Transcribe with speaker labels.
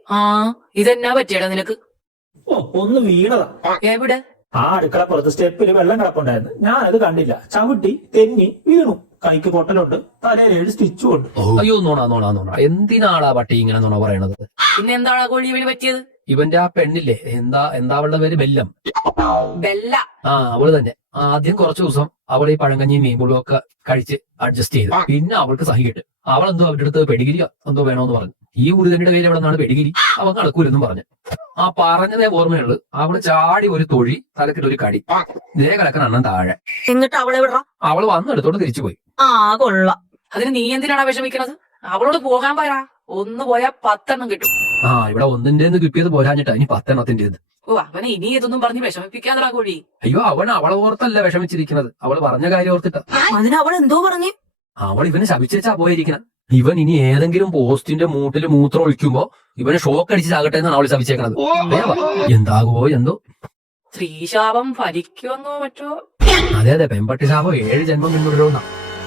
Speaker 1: ആ ഇതെന്നാ പറ്റിയടാ നിനക്ക്?
Speaker 2: ഓ ഒന്ന് വീണതാ.
Speaker 1: എവിടെ?
Speaker 2: ആ അടുക്കള പുറത്ത് സ്റ്റെപ്പിൽ വെള്ളം കിടപ്പുണ്ടായിരുന്നു. ഞാനത് കണ്ടില്ല, ചവിട്ടി തെന്നി വീണു. കൈക്ക് പൊട്ടലുണ്ട്, തലയിൽ 7 സ്റ്റിച്ചും ഉണ്ട്.
Speaker 3: അയ്യോ നോണ എന്തിനാടാ പട്ടി ഇങ്ങനെ നോണ പറയണത്?
Speaker 1: പിന്നെ എന്താണ് കോഴി ഇവന് പറ്റിയത്?
Speaker 3: ഇവന്റെ ആ പെണ്ണില്ലേ, എന്താ അവളുടെ പേര്? ബെല്ലം.
Speaker 1: ബെല്ല.
Speaker 3: ആ അവള് തന്നെ. ആദ്യം കുറച്ചു ദിവസം അവൾ ഈ പഴങ്കഞ്ഞിയും മീൻപുളും ഒക്കെ കഴിച്ച് അഡ്ജസ്റ്റ് ചെയ്ത്, പിന്നെ അവൾക്ക് സഹിക്കിട്ട് അവളെന്തോ അവരുടെ അടുത്ത് പെടിഗിരി എന്തോ വേണോന്ന് പറഞ്ഞു. ഈ ഉരുതന്റെ പേര് എവിടെ നിന്നാണ് പെടിഗിരി? അവൻ നടക്കൂലെന്നും പറഞ്ഞു. ആ പറഞ്ഞതേ ഓർമ്മയുള്ളു. അവള് ചാടി ഒരു തൊഴി, തലക്കിട്ട് ഒരു കടി, ഇതേ കലക്കൻ അണ്ണൻ താഴെ.
Speaker 1: എന്നിട്ട് അവളെ വിടറ?
Speaker 3: അവള് വന്നെടുത്തോണ്ട് തിരിച്ചു പോയി.
Speaker 1: ആ കൊള്ളാം. അതിന് നീ എന്തിനാണ് വിഷമിക്കണത്? അവളോട് പോകാൻ പറയാ. ഒന്ന് പോയാ 10 എണ്ണം കിട്ടും.
Speaker 3: ആ ഇവിടെ ഒന്നിന്റെ കിട്ടിയത് പോരാഞ്ഞിട്ടാ ഇനി 10 എണ്ണത്തിന്റേത്.
Speaker 1: ഓ അവനെ ഇനി ഇതൊന്നും പറഞ്ഞ് വിഷമിപ്പിക്കാതെടാ കോഴി.
Speaker 3: അയ്യോ അവളെ ഓർത്തല്ല വിഷമിച്ചിരിക്കുന്നത്, അവള് പറഞ്ഞ കാര്യം ഓർത്തിട്ടാ.
Speaker 1: അതിന് അവൾ എന്തോ പറഞ്ഞു?
Speaker 3: അവൾ ഇവനെ ശപിച്ചാ പോയിരിക്കണം. ഇവൻ ഇനി ഏതെങ്കിലും പോസ്റ്റിന്റെ മൂട്ടിൽ മൂത്രം ഒഴിക്കുമ്പോ ഇവന് ഷോക്ക് അടിച്ച് ചാകട്ടെ എന്നാണ് അവള് ശപിച്ചേക്കണത്. എന്താകുമോ എന്തോ.
Speaker 1: സ്ത്രീശാപം ഫലിക്കുമെന്നോ മറ്റോ.
Speaker 3: അതെ പെമ്പട്ടി ശാപം 7 ജന്മം പിന്തുടരുന്ന.